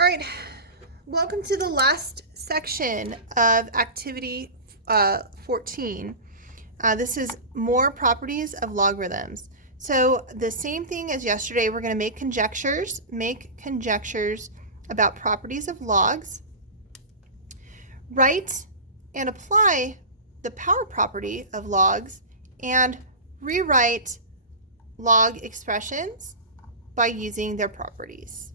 All right, welcome to the last section of activity 14. This is more properties of logarithms. So the same thing as yesterday, we're going to make conjectures about properties of logs, write and apply the power property of logs, and rewrite log expressions by using their properties.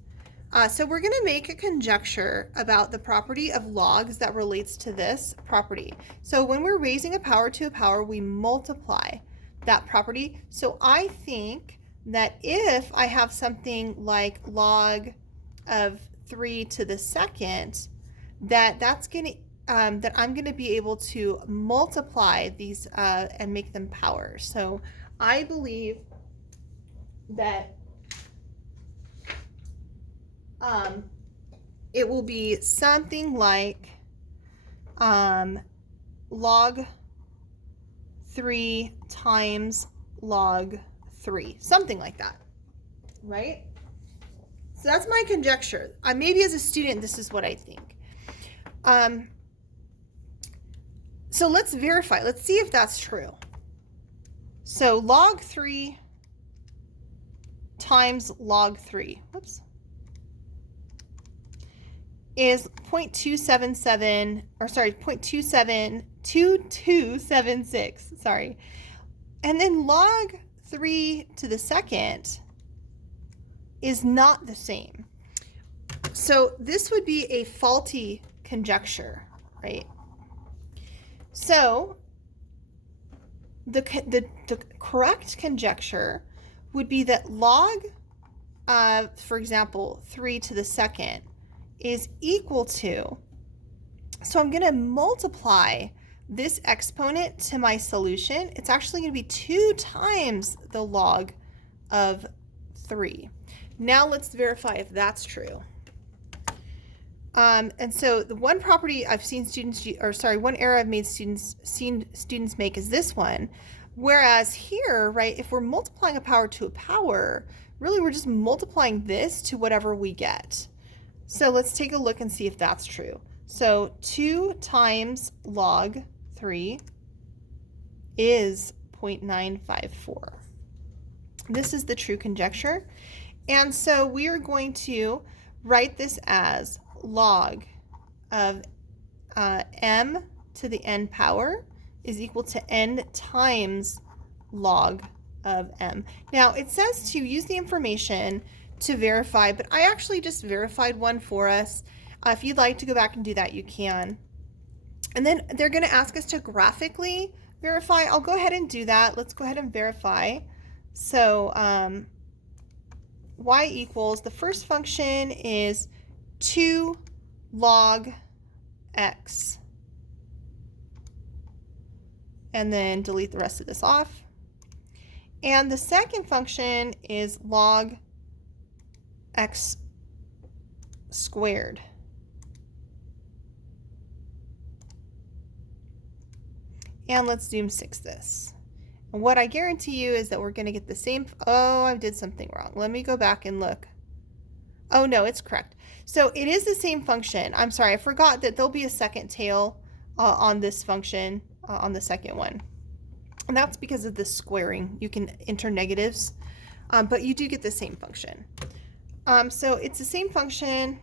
So we're going to make a conjecture about the property of logs that relates to this property. So when we're raising a power to a power, we multiply that property. So I think that if I have something like log of 3 to the second, that I'm going to be able to multiply these and make them powers. So I believe that it will be something like log 3 times log 3, something like that, right? So that's my conjecture. Maybe as a student, this is what I think. So let's verify. Let's see if that's true. So log 3 times log 3, whoops, is 0.2276, sorry. And then log 3 to the second is not the same. So this would be a faulty conjecture, right? So the correct conjecture would be that log, for example, 3 to the second is equal to, so I'm going to multiply this exponent to my solution. It's actually going to be 2 times the log of 3. Now let's verify if that's true. And so the one property I've seen one error I've seen students make is this one. Whereas here, right, if we're multiplying a power to a power, really we're just multiplying this to whatever we get. So let's take a look and see if that's true. So 2 times log 3 is 0.954. This is the true conjecture. And so we are going to write this as log of m to the n power is equal to n times log of m. Now it says to use the information to verify, but I actually just verified one for us. If you'd like to go back and do that, you can. And then they're going to ask us to graphically verify. I'll go ahead and do that. Let's go ahead and verify. So y equals, the first function is 2 log x. And then delete the rest of this off. And the second function is log x squared. And let's zoom 6 this. And what I guarantee you is that we're going to get the same. Oh, I did something wrong. Let me go back and look. Oh, no, it's correct. So it is the same function. I'm sorry, I forgot that there'll be a second tail on this function, on the second one. And that's because of the squaring. You can enter negatives, but you do get the same function. So it's the same function,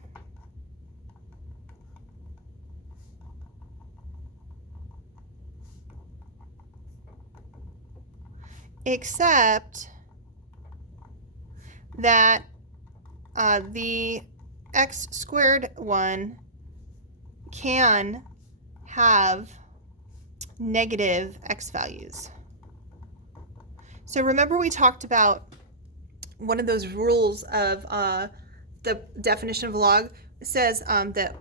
except that the x squared one can have negative x values. So remember we talked about one of those rules of the definition of a log. It says that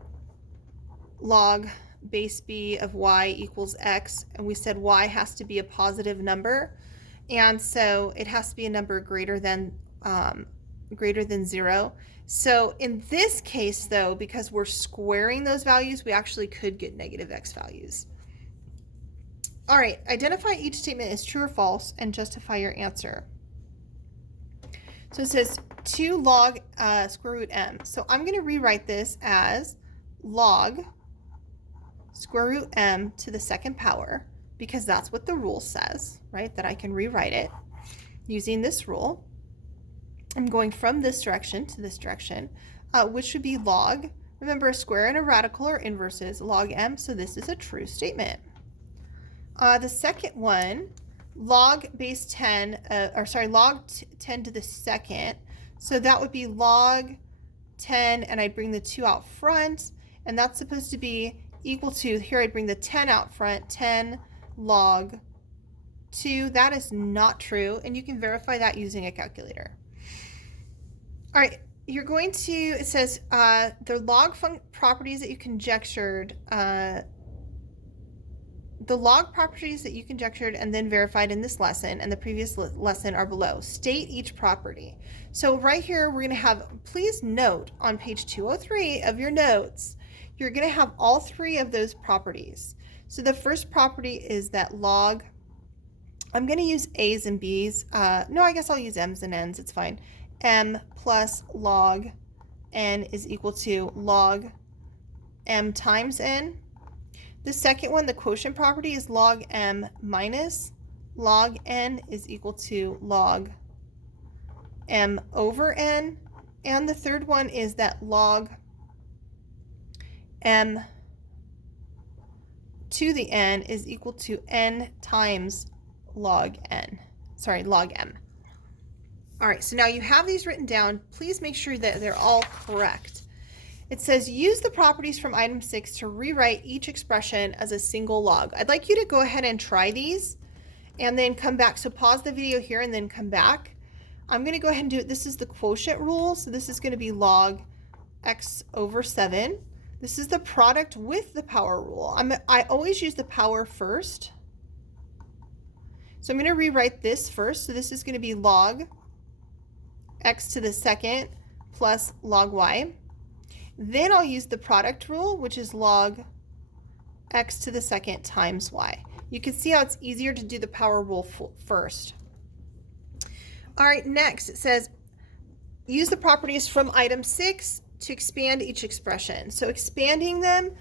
log base b of y equals x, and we said y has to be a positive number, and so it has to be a number greater than 0. So in this case, though, because we're squaring those values, we actually could get negative x values. All right, identify each statement as true or false and justify your answer. So it says 2 log square root m. So I'm going to rewrite this as log square root m to the second power, because that's what the rule says, right? That I can rewrite it using this rule. I'm going from this direction to this direction, which would be log. Remember, a square and a radical are inverses, log m, so this is a true statement. The second one, log base 10, log 10 to the second. So that would be log 10, and I'd bring the 2 out front, and that's supposed to be equal to, here I'd bring the 10 out front, 10 log 2. That is not true, and you can verify that using a calculator. All right, you're going to, it says the log properties that you conjectured, the log properties that you conjectured and then verified in this lesson and the previous lesson are below. State each property. So right here, we're going to have, please note on page 203 of your notes, you're going to have all 3 of those properties. So the first property is that log, I'm going to use A's and B's. No, I guess I'll use M's and N's. It's fine. M plus log N is equal to log M times N. The second one, the quotient property, is log M minus log N is equal to log M over N. And the third one is that log M to the N is equal to N times log N. Sorry, log M. All right, so now you have these written down. Please make sure that they're all correct. It says use the properties from item 6 to rewrite each expression as a single log. I'd like you to go ahead and try these and then come back. So pause the video here and then come back. I'm going to go ahead and do it. This is the quotient rule. So this is going to be log x over 7. This is the product with the power rule. I always use the power first. So I'm going to rewrite this first. So this is going to be log x to the second plus log y. Then I'll use the product rule, which is log x to the second times y. You can see how it's easier to do the power rule first. All right, next it says use the properties from item 6 to expand each expression. So expanding them,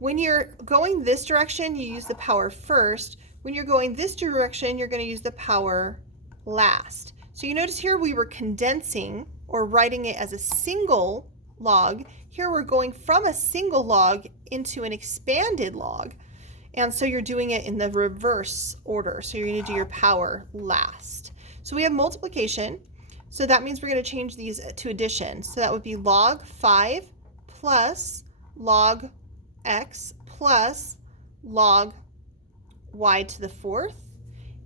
when you're going this direction, you use the power first. When you're going this direction, you're going to use the power last. So you notice here we were condensing or writing it as a single log. Here we're going from a single log into an expanded log. And so you're doing it in the reverse order. So you're going to do your power last. So we have multiplication. So that means we're going to change these to addition. So that would be log 5 plus log x plus log y to the 4th.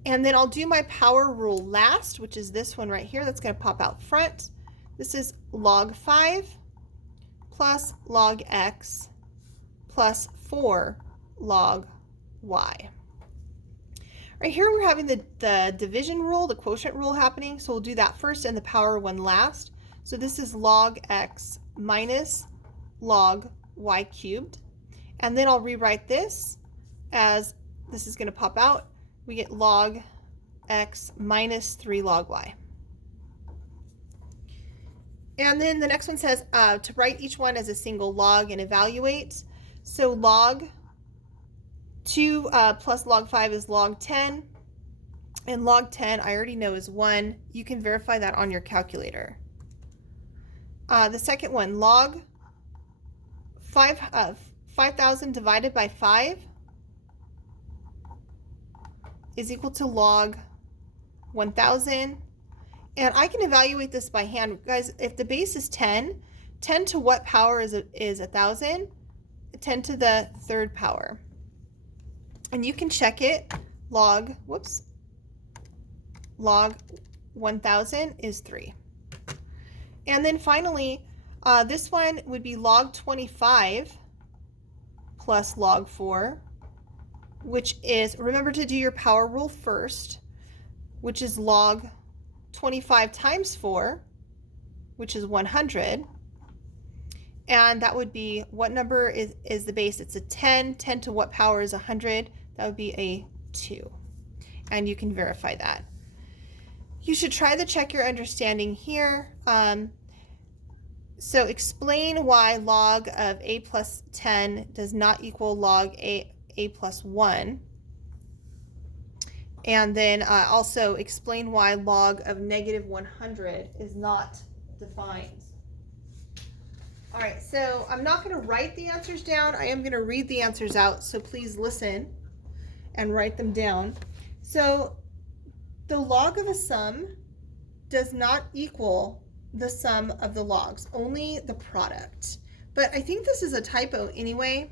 And then I'll do my power rule last, which is this one right here. That's going to pop out front. This is log 5 plus log x plus 4 log y. Right here we're having the division rule, the quotient rule happening, so we'll do that first and the power one last. So this is log x minus log y cubed. And then I'll rewrite this as, this is going to pop out, we get log x minus 3 log y. And then the next one says to write each one as a single log and evaluate. So log 2 plus log 5 is log 10. And log 10 I already know is 1. You can verify that on your calculator. The second one, log 5,000 divided by 5 is equal to log 1,000. And I can evaluate this by hand. Guys, if the base is 10, 10 to what power is 1,000? 10 to the 3rd power. And you can check it. Log 1,000 is 3. And then finally, this one would be log 25 plus log 4, which is, remember to do your power rule first, which is log 25 times 4, which is 100. And that would be, what number is the base? It's a 10. 10 to what power is 100? That would be a 2. And you can verify that. You should try to check your understanding here. So explain why log of a plus 10 does not equal log a plus 1. And then also explain why log of negative 100 is not defined. All right, so I'm not going to write the answers down. I am going to read the answers out, so please listen and write them down. So the log of a sum does not equal the sum of the logs, only the product. But I think this is a typo anyway.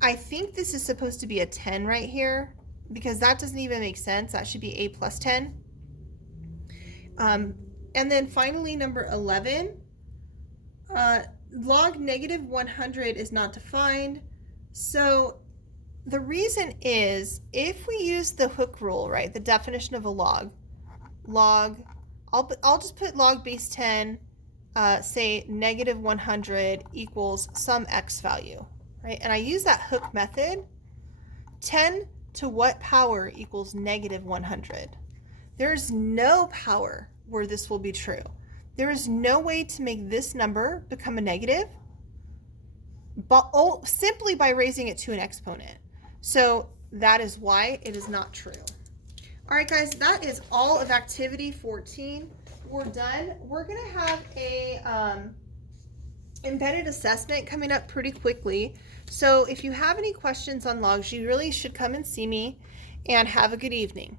I think this is supposed to be a 10 right here, because that doesn't even make sense. That should be a plus 10. And then finally, number 11, log negative 100 is not defined. So the reason is, if we use the hook rule, right, the definition of a log, I'll just put log base 10, say negative 100 equals some x value, right? And I use that hook method. 10 to what power equals negative 100? There's no power where this will be true. There is no way to make this number become a negative, but simply by raising it to an exponent. So that is why it is not true. All right, guys, that is all of activity 14. We're done. We're going to have a embedded assessment coming up pretty quickly. So if you have any questions on logs, you really should come and see me, and have a good evening.